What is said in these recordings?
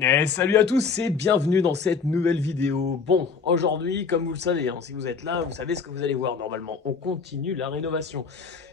Et salut à tous et bienvenue dans cette nouvelle vidéo. Bon, aujourd'hui, comme vous le savez, si vous êtes là, vous savez ce que vous allez voir normalement. On continue la rénovation.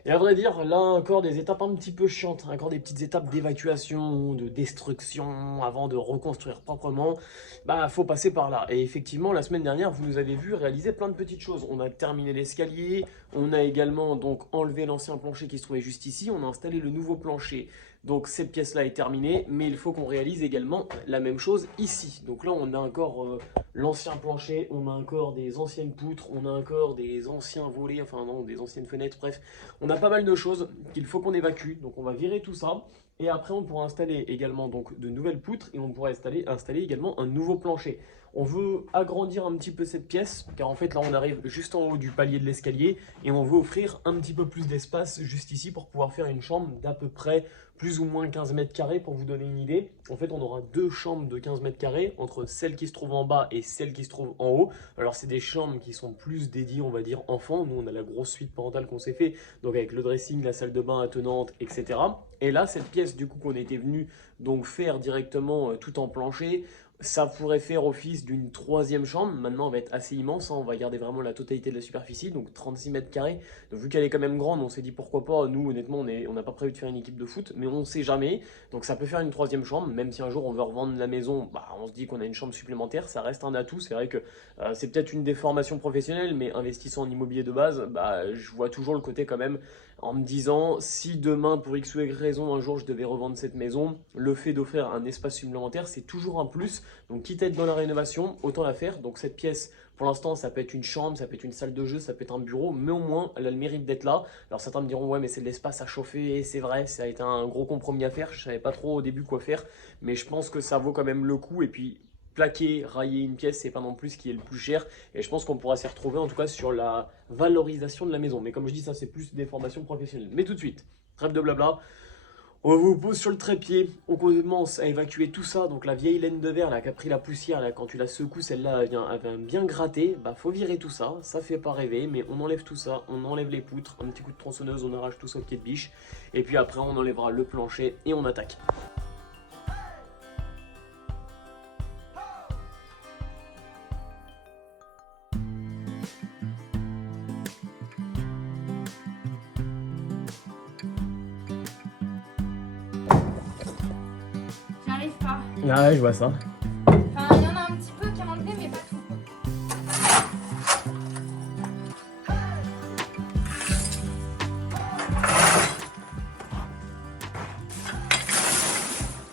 Et à vrai dire, là encore des étapes un petit peu chiantes, encore des petites étapes d'évacuation, de destruction, avant de reconstruire proprement. Bah, faut passer par là. Et effectivement, la semaine dernière, vous nous avez vu réaliser plein de petites choses. On a terminé l'escalier, on a également donc enlevé l'ancien plancher qui se trouvait juste ici, on a installé le nouveau plancher. Donc cette pièce-là est terminée, mais il faut qu'on réalise également la même chose ici. Donc là, on a encore l'ancien plancher, on a encore des anciennes poutres, on a encore des anciens volets, enfin non, des anciennes fenêtres, bref. On a pas mal de choses qu'il faut qu'on évacue. Donc on va virer tout ça. Et après, on pourra installer également donc, de nouvelles poutres et on pourra installer également un nouveau plancher. On veut agrandir un petit peu cette pièce, car en fait là on arrive juste en haut du palier de l'escalier et on veut offrir un petit peu plus d'espace juste ici pour pouvoir faire une chambre d'à peu près plus ou moins 15 mètres carrés pour vous donner une idée. En fait on aura deux chambres de 15 mètres carrés entre celle qui se trouve en bas et celle qui se trouve en haut. Alors c'est des chambres qui sont plus dédiées on va dire enfants. Nous on a la grosse suite parentale qu'on s'est fait, donc avec le dressing, la salle de bain attenante, etc. Et là cette pièce du coup qu'on était venu donc faire directement tout en plancher, ça pourrait faire office d'une troisième chambre. Maintenant, elle va être assez immense. On va garder vraiment la totalité de la superficie, donc 36 mètres carrés. Donc, vu qu'elle est quand même grande, on s'est dit pourquoi pas. Nous, honnêtement, on n'a pas prévu de faire une équipe de foot, mais on ne sait jamais. Donc, ça peut faire une troisième chambre. Même si un jour on veut revendre la maison, bah, on se dit qu'on a une chambre supplémentaire. Ça reste un atout. C'est vrai que c'est peut-être une déformation professionnelle, mais investissant en immobilier de base, bah, je vois toujours le côté quand même en me disant si demain, pour X ou Y raison, un jour je devais revendre cette maison, le fait d'offrir un espace supplémentaire, c'est toujours un plus. Donc, quitte à être dans la rénovation, autant la faire. Donc, cette pièce, pour l'instant, ça peut être une chambre, ça peut être une salle de jeu, ça peut être un bureau, mais au moins, elle a le mérite d'être là. Alors, certains me diront, ouais, mais c'est de l'espace à chauffer, et c'est vrai, ça a été un gros compromis à faire. Je savais pas trop au début quoi faire, mais je pense que ça vaut quand même le coup. Et puis, plaquer, railler une pièce, c'est pas non plus ce qui est le plus cher. Et je pense qu'on pourra s'y retrouver, en tout cas, sur la valorisation de la maison. Mais comme je dis, ça, c'est plus des formations professionnelles. Mais tout de suite, trêve de blabla. On vous pose sur le trépied, on commence à évacuer tout ça. Donc la vieille laine de verre là, qui a pris la poussière, là, quand tu la secoues, celle-là elle vient bien gratter. Bah faut virer tout ça, ça fait pas rêver, mais on enlève tout ça, on enlève les poutres, un petit coup de tronçonneuse, on arrache tout ça au pied de biche. Et puis après on enlèvera le plancher et on attaque. J'arrive pas. Ah ouais, je vois ça. Enfin, il y en a un petit peu qui est enlevé, mais pas tout.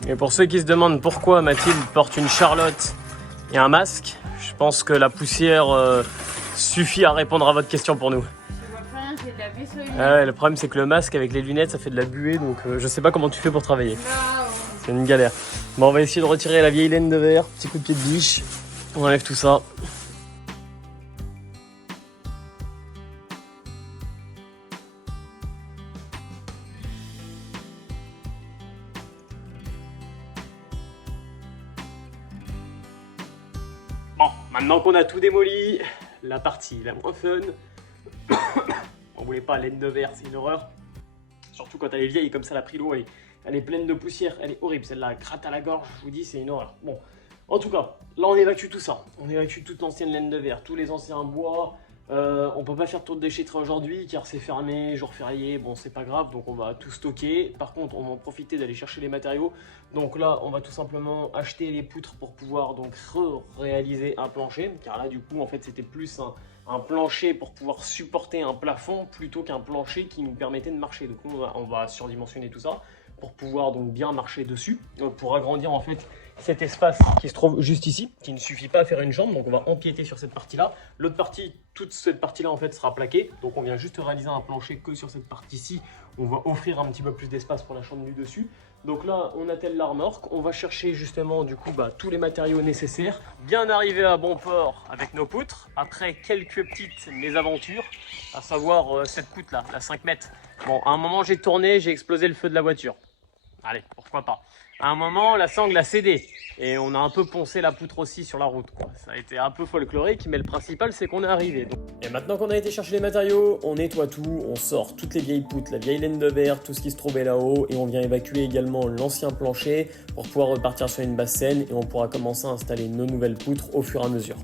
Et pour ceux qui se demandent pourquoi Mathilde porte une Charlotte et un masque, je pense que la poussière suffit à répondre à votre question pour nous. Je vois plus rien, j'ai de la buée sur les Ah ouais, le problème c'est que le masque avec les lunettes ça fait de la buée, donc je sais pas comment tu fais pour travailler. là. C'est une galère. Bon, on va essayer de retirer la vieille laine de verre, petit coup de pied de biche, on enlève tout ça. Bon, maintenant qu'on a tout démoli, la partie la moins fun. On voulait pas laine de verre, c'est une horreur. Surtout quand elle est vieille comme ça, elle a pris l'eau, elle est pleine de poussière, elle est horrible, celle-là gratte à la gorge, je vous dis, c'est une horreur. Bon, en tout cas, là on évacue tout ça. On évacue toute l'ancienne laine de verre, tous les anciens bois. On peut pas faire tour de déchetterie aujourd'hui car c'est fermé, jour férié, bon c'est pas grave, donc on va tout stocker. Par contre, on va en profiter d'aller chercher les matériaux. Donc là, on va tout simplement acheter les poutres pour pouvoir donc réaliser un plancher. Car là, du coup, en fait, c'était plus un plancher pour pouvoir supporter un plafond plutôt qu'un plancher qui nous permettait de marcher. Donc on va surdimensionner tout ça pour pouvoir donc bien marcher dessus, pour agrandir en fait cet espace qui se trouve juste ici, qui ne suffit pas à faire une jambe, donc on va empiéter sur cette partie-là. L'autre partie, toute cette partie-là en fait sera plaquée, donc on vient juste réaliser un plancher que sur cette partie-ci. On va offrir un petit peu plus d'espace pour la chambre du dessus. Donc là, on attelle la remorque, on va chercher justement du coup tous les matériaux nécessaires, bien arriver à bon port avec nos poutres, après quelques petites mésaventures, à savoir cette poutre là, la 5 mètres. Bon, à un moment j'ai tourné, j'ai explosé le feu de la voiture. allez, pourquoi pas. À un moment, la sangle a cédé et on a un peu poncé la poutre aussi sur la route, quoi. Ça a été un peu folklorique, mais le principal, c'est qu'on est arrivé. Et maintenant qu'on a été chercher les matériaux, on nettoie tout, on sort toutes les vieilles poutres, la vieille laine de verre, tout ce qui se trouvait là-haut, et on vient évacuer également l'ancien plancher pour pouvoir repartir sur une basse saine et on pourra commencer à installer nos nouvelles poutres au fur et à mesure.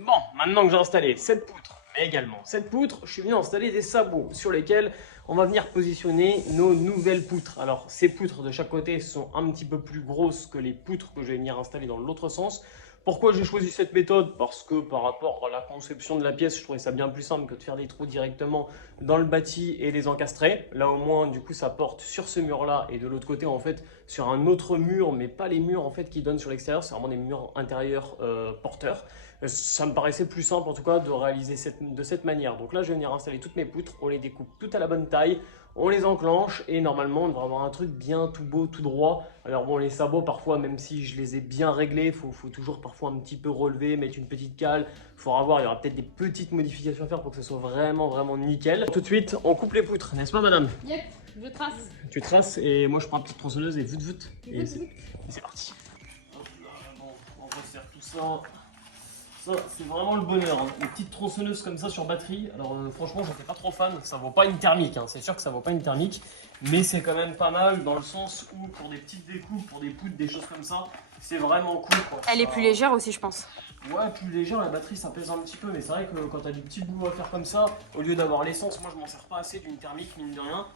Bon, maintenant que j'ai installé cette poutre, mais également cette poutre, je suis venu installer des sabots sur lesquels on va venir positionner nos nouvelles poutres. Alors, ces poutres de chaque côté sont un petit peu plus grosses que les poutres que je vais venir installer dans l'autre sens. Pourquoi j'ai choisi cette méthode? Parce que par rapport à la conception de la pièce, je trouvais ça bien plus simple que de faire des trous directement dans le bâti et les encastrer. Là au moins, du coup, ça porte sur ce mur-là et de l'autre côté, en fait, sur un autre mur, mais pas les murs en fait qui donnent sur l'extérieur, c'est vraiment des murs intérieurs porteurs. Ça me paraissait plus simple en tout cas de réaliser de cette manière. Donc là, je vais venir installer toutes mes poutres, on les découpe toutes à la bonne taille, on les enclenche et normalement, on devrait avoir un truc bien tout beau, tout droit. Alors bon, les sabots, parfois, même si je les ai bien réglés, il faut toujours parfois un petit peu relever, mettre une petite cale. Il faudra voir, il y aura peut-être des petites modifications à faire pour que ça soit vraiment, vraiment nickel. Tout de suite, on coupe les poutres, n'est-ce pas madame? Yep, je trace. Tu traces et moi je prends une petite tronçonneuse et voûte voûte. Et c'est parti. Hop là, bon, on resserre tout ça. Ça, c'est vraiment le bonheur, hein. Une petite tronçonneuse comme ça sur batterie. Alors franchement, j'en fais pas trop fan. Ça vaut pas une thermique, hein. C'est sûr que ça vaut pas une thermique. Mais c'est quand même pas mal dans le sens où pour des petites découpes, pour des poutres, des choses comme ça, c'est vraiment cool, quoi. Elle est plus légère aussi, je pense. Ouais, plus légère, la batterie ça pèse un petit peu. Mais c'est vrai que quand t'as du petit boulot à faire comme ça, au lieu d'avoir l'essence, moi je m'en sers pas assez d'une thermique, mine de rien.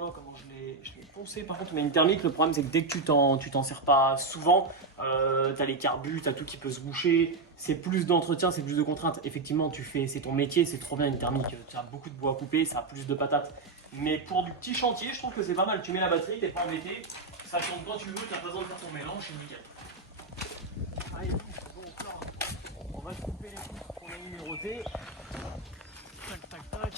Oh là, comment je l'ai poncé par contre. Mais une thermique, le problème c'est que dès que tu t'en sers pas souvent, t'as les carbus, t'as tout qui peut se boucher. C'est plus d'entretien, c'est plus de contraintes. Effectivement, c'est ton métier, c'est trop bien une thermique. Tu as beaucoup de bois à couper, ça a plus de patates. Mais pour du petit chantier, je trouve que c'est pas mal. Tu mets la batterie, t'es pas embêté. Ça tourne quand tu veux, t'as pas besoin de faire ton mélange, c'est nickel. Allez, donc là, on va couper les poutres qu'on a numérotées. Tac, tac, tac.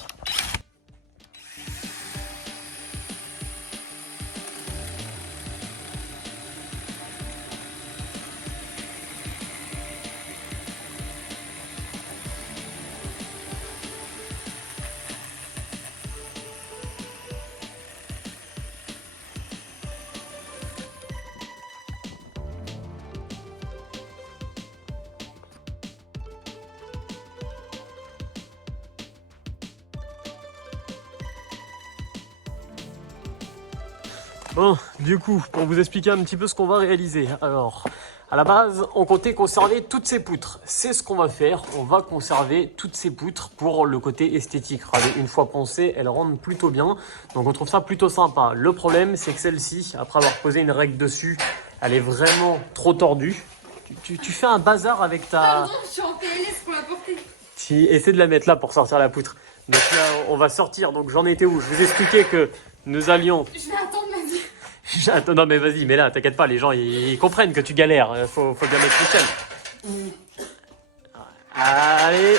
Bon, du coup, pour vous expliquer un petit peu ce qu'on va réaliser. Alors, à la base, on comptait conserver toutes ces poutres. C'est ce qu'on va faire. On va conserver toutes ces poutres pour le côté esthétique. Regardez, une fois poncées, elles rendent plutôt bien. Donc, on trouve ça plutôt sympa. Le problème, c'est que celle-ci, après avoir posé une règle dessus, elle est vraiment trop tordue. Tu fais un bazar avec ta... Pardon, je suis en PLS pour la porter. Tu essaies de la mettre là pour sortir la poutre. Donc là, on va sortir. Donc, j'en étais où? Je vous expliquais que nous allions... Je vais attendre ma vie. Attends, non mais vas-y, mais là, t'inquiète pas, les gens, ils comprennent que tu galères. Faut bien mettre le calme. Allez.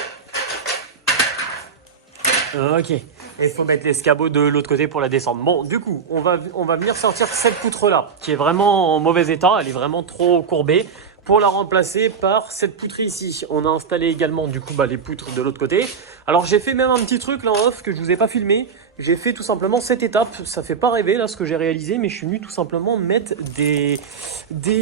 Ok. Et il faut mettre l'escabeau de l'autre côté pour la descendre. Bon, du coup, on va venir sortir cette poutre-là, qui est vraiment en mauvais état. Elle est vraiment trop courbée. Pour la remplacer par cette poutre ici. On a installé également, du coup, les poutres de l'autre côté. Alors, j'ai fait même un petit truc là en off que je vous ai pas filmé. J'ai fait tout simplement cette étape, ça fait pas rêver là ce que j'ai réalisé, mais je suis venu tout simplement mettre des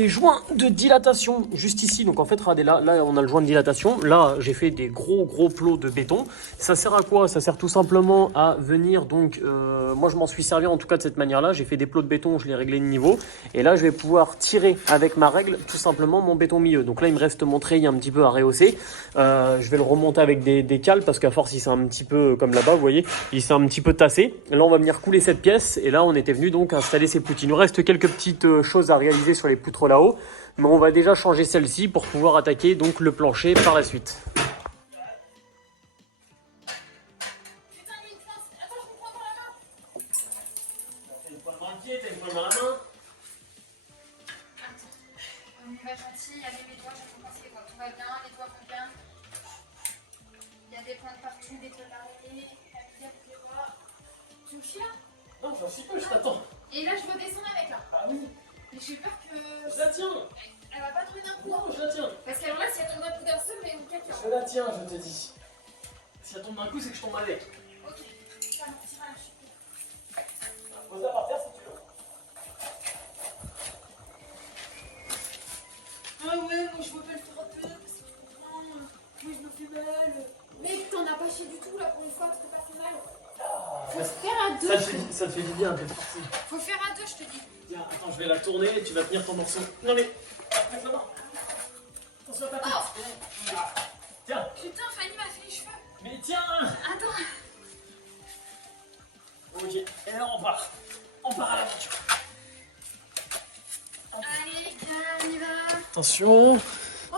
joints de dilatation juste ici. Donc en fait, regardez là on a le joint de dilatation. Là, j'ai fait des gros plots de béton. Ça sert à quoi? Ça sert tout simplement à venir, donc moi je m'en suis servi en tout cas de cette manière-là. J'ai fait des plots de béton, je l'ai réglé de niveau. Et là, je vais pouvoir tirer avec ma règle tout simplement mon béton milieu. Donc là, il me reste mon treillis un petit peu à rehausser. Je vais le remonter avec des cales parce qu'à force, il s'est un petit peu, comme là-bas, vous voyez, il s'est un petit peu tassé. passé. Là, on va venir couler cette pièce. Et là, on était venu donc installer ces poutres. Il nous reste quelques petites choses à réaliser sur les poutres là-haut. Mais on va déjà changer celle-ci pour pouvoir attaquer donc le plancher par la suite. On y va gentil, allez mes doigts, je vais commencer les doigts. Tout va bien, les doigts vont bien. Il y a des points de partout, des points d'arrêt. Avec les doigts. Tu me chies là? Non, j'en suis pas, je t'attends. Et là, je dois descendre avec là. Ah oui. Mais j'ai peur que. Je la tiens. Elle va pas tomber d'un coup. Non, je la tiens. Parce qu'alors là, si elle tombe d'un coup d'un seul, mais on claque. Je la tiens, je te dis. Si elle tombe d'un coup, c'est que je tombe avec. Ok. Ça me tire à la chute. Pose-la par terre si tu veux. Ah ouais, moi je veux pas le frapper parce que tu comprends. Moi je me fais mal. Mec, t'en as pas chié du tout là pour une fois que t'as pas fait mal. Faut se faire à deux. Ça te fait du bien, t'es forcé. Faut faire à deux, je te dis. Tiens, attends, je vais la tourner et tu vas tenir ton morceau. Non mais. Attention à ta tête. Oh. Tiens. Putain, Fanny m'a fait les cheveux. Mais tiens. Attends. Ok, et là on part. On part à l'aventure. Allez les gars, on y va. Attention. Oh.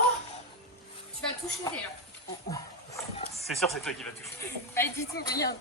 Tu vas tout shooter là. C'est sûr, c'est toi qui vas tout shooter. Pas du tout, regarde.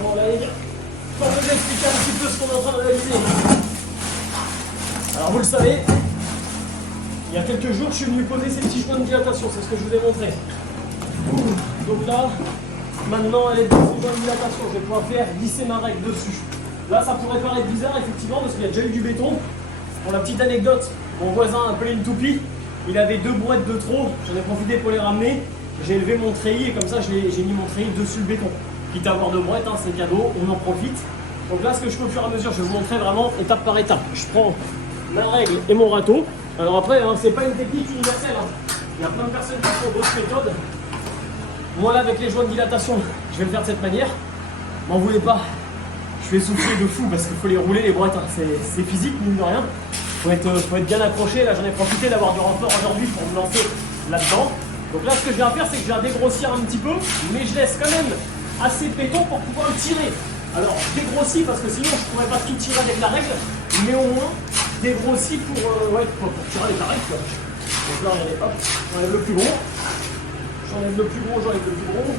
Bon, là, les gars, pour vous expliquer un petit peu ce qu'on est en train de réaliser. Alors, vous le savez, il y a quelques jours, je suis venu poser ces petits joints de dilatation, c'est ce que je vous ai montré. Donc là, maintenant, elle est dans ces joints de dilatation, je vais pouvoir faire glisser ma règle dessus. Là, ça pourrait paraître bizarre, effectivement, parce qu'il y a déjà eu du béton. Pour la petite anecdote, mon voisin a appelé une toupie, il avait 2 brouettes de trop, j'en ai profité pour les ramener. J'ai élevé mon treillis et comme ça, j'ai mis mon treillis dessus le béton. Quitte à avoir 2 brouettes, hein, c'est cadeau, on en profite. Donc là, ce que je fais au fur et à mesure, je vais vous montrer vraiment étape par étape. Je prends ma règle et mon râteau. Alors après, hein, c'est pas une technique universelle. Hein. Il y a plein de personnes qui font d'autres méthodes. Moi là, avec les joints de dilatation, je vais le faire de cette manière. M'en voulez pas. Je vais souffler de fou parce qu'il faut les rouler les brouettes. Hein. C'est physique, mine de rien. Faut être bien accroché. Là, j'en ai profité d'avoir du renfort aujourd'hui pour me lancer là-dedans. Donc là, ce que je viens faire, c'est que je viens dégrossir un petit peu, mais je laisse quand même assez de béton pour pouvoir le tirer. Alors, je dégrossis parce que sinon, je ne pourrais pas tout tirer avec la règle, mais au moins, dégrossis pour tirer avec la règle. Quoi. Donc là, regardez, hop, j'enlève le plus gros. J'enlève le plus gros, j'enlève le plus gros.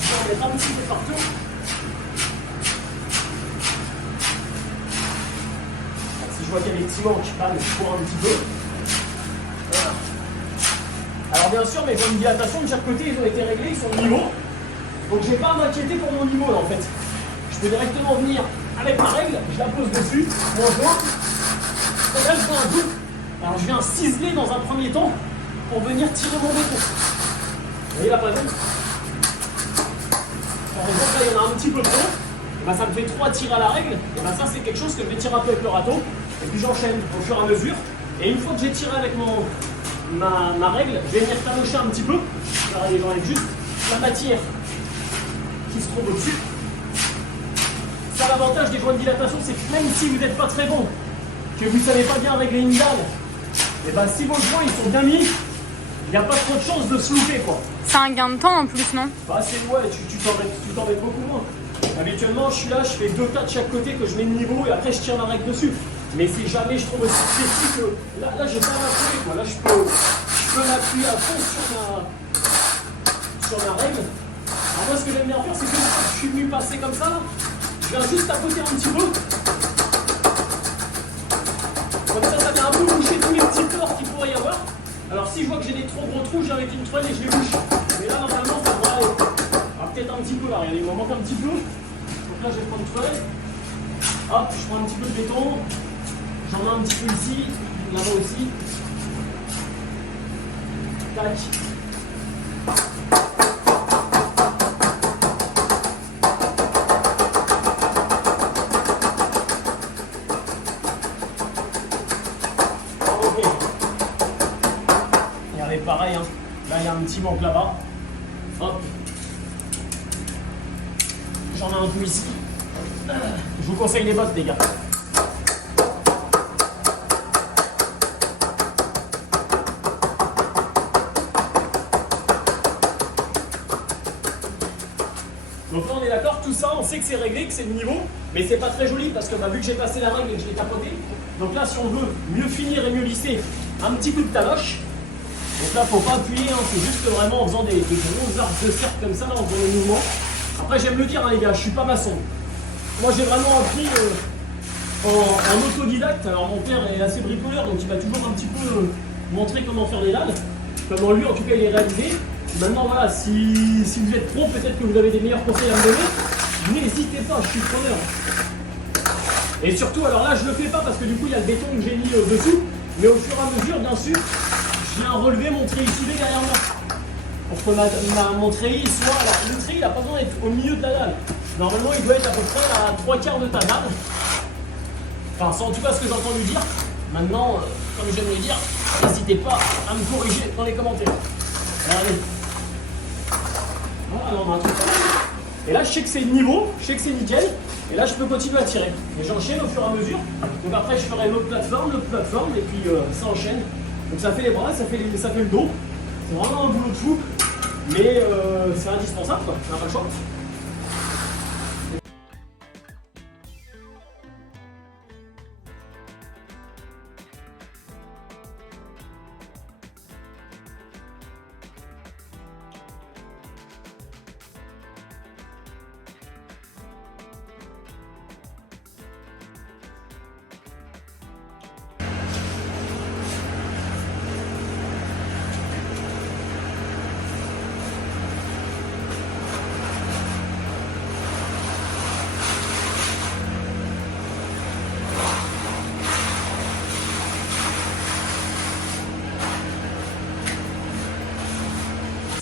Je vais en mettre un petit peu partout. Si je vois qu'il y a des petits manques, je cours un petit peu. Voilà. Alors bien sûr, mes points de dilatation de chaque côté, ils ont été réglés, ils sont au niveau. Donc je n'ai pas à m'inquiéter pour mon niveau là en fait. Je peux directement venir avec ma règle, je la pose dessus, mon joint. Et là je fais un double. Alors je viens ciseler dans un premier temps pour venir tirer mon béton. Vous voyez là par exemple. Par exemple là il y en a un petit peu trop. Et ben, ça me fait 3 tirs à la règle. Et ben, ça c'est quelque chose que je vais tirer un peu avec le râteau. Et puis j'enchaîne au fur et à mesure. Et une fois que j'ai tiré avec ma règle, je vais venir talocher un petit peu. Regardez, j'enlève juste la matière qui se trouve au-dessus. Ça, l'avantage des joints de dilatation, c'est que même si vous n'êtes pas très bon, que vous ne savez pas bien régler une dalle, et ben si vos joints ils sont bien mis, il n'y a pas trop de chance de se louper quoi. C'est un gain de temps en plus, non? Bah c'est ouais, tu t'embêtes beaucoup moins. Habituellement je suis là, je fais 2 tas de chaque côté que je mets de niveau et après je tire la règle dessus. Mais c'est jamais je trouve aussi précis que. Là j'ai pas l'appuyer quoi. Là je peux m'appuyer à fond sur ma règle. Alors moi ce que j'aime bien faire c'est que je suis venu passer comme ça là, je viens juste tapoter un petit peu. Comme ça vient un peu boucher tous les petits ports qu'il pourrait y avoir. Alors si je vois que j'ai des trop gros trous, j'arrête une toile et je les bouche. Mais là, normalement, ça devrait aller. Alors peut-être un petit peu là, regardez, il m'en manque un petit peu. Donc là, je vais prendre une toile. Hop, je prends un petit peu de béton. J'en ai un petit peu ici, là-bas aussi. Tac. Ok. Regardez, pareil, hein. Là, il y a un petit manque là-bas. Hop. J'en ai un peu ici. Je vous conseille les bottes, les gars. Donc là on est d'accord, tout ça, on sait que c'est réglé, que c'est le niveau, mais c'est pas très joli parce que vu que j'ai passé la règle et que je l'ai tapoté, donc là si on veut mieux finir et mieux lisser, un petit coup de taloche. Donc là faut pas appuyer, hein, c'est juste vraiment en faisant des gros arcs de cercle comme ça, là, en faisant le mouvement. Après j'aime le dire hein, les gars, je suis pas maçon. Moi j'ai vraiment appris en autodidacte. Alors mon père est assez bricoleur, donc il m'a toujours un petit peu montré comment faire les dalles. Comment lui en tout cas il est réalisé. Maintenant voilà, si vous êtes pro, peut-être que vous avez des meilleurs conseils à me donner. N'hésitez pas, je suis preneur. Et surtout, alors là je le fais pas parce que du coup il y a le béton que j'ai mis dessous. Mais au fur et à mesure, bien sûr, je viens relever mon treillis soudé derrière moi. Pour que mon treillis soit... Alors le treillis il n'a pas besoin d'être au milieu de la dalle. Normalement il doit être à peu près à 3/4 de ta dalle. Enfin c'est en tout cas ce que j'ai entendu dire. Maintenant, comme j'aime le dire, n'hésitez pas à me corriger dans les commentaires. Allez. Voilà, on a un truc comme ça. Et là je sais que c'est niveau, je sais que c'est nickel. Et là je peux continuer à tirer. Et j'enchaîne au fur et à mesure. Donc après je ferai l'autre plateforme, et puis ça enchaîne. Donc ça fait les bras, ça fait le dos. C'est vraiment un boulot de fou. Mais c'est indispensable quoi, on n'a pas le choix.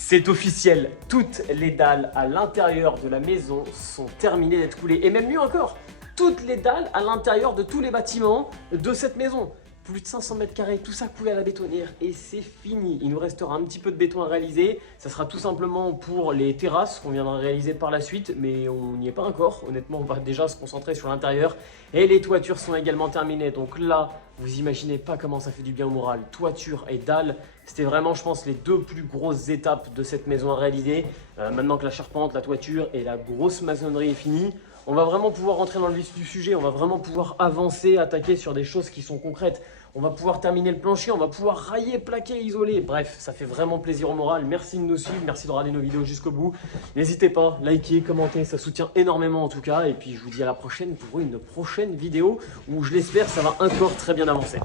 C'est officiel, toutes les dalles à l'intérieur de la maison sont terminées d'être coulées. Et même mieux encore, toutes les dalles à l'intérieur de tous les bâtiments de cette maison. Plus de 500 mètres carrés, tout ça coulé à la bétonnière et c'est fini. Il nous restera un petit peu de béton à réaliser. Ça sera tout simplement pour les terrasses qu'on viendra réaliser par la suite, mais on n'y est pas encore. Honnêtement, on va déjà se concentrer sur l'intérieur. Et les toitures sont également terminées. Donc là, vous imaginez pas comment ça fait du bien au moral. Toiture et dalles, c'était vraiment, je pense, les deux plus grosses étapes de cette maison à réaliser. Maintenant que la charpente, la toiture et la grosse maçonnerie est finie, on va vraiment pouvoir rentrer dans le vif du sujet, on va vraiment pouvoir avancer, attaquer sur des choses qui sont concrètes. On va pouvoir terminer le plancher, on va pouvoir railler, plaquer, isoler. Bref, ça fait vraiment plaisir au moral. Merci de nous suivre, merci de regarder nos vidéos jusqu'au bout. N'hésitez pas, likez, commentez, ça soutient énormément en tout cas. Et puis je vous dis à la prochaine pour une prochaine vidéo où je l'espère ça va encore très bien avancer.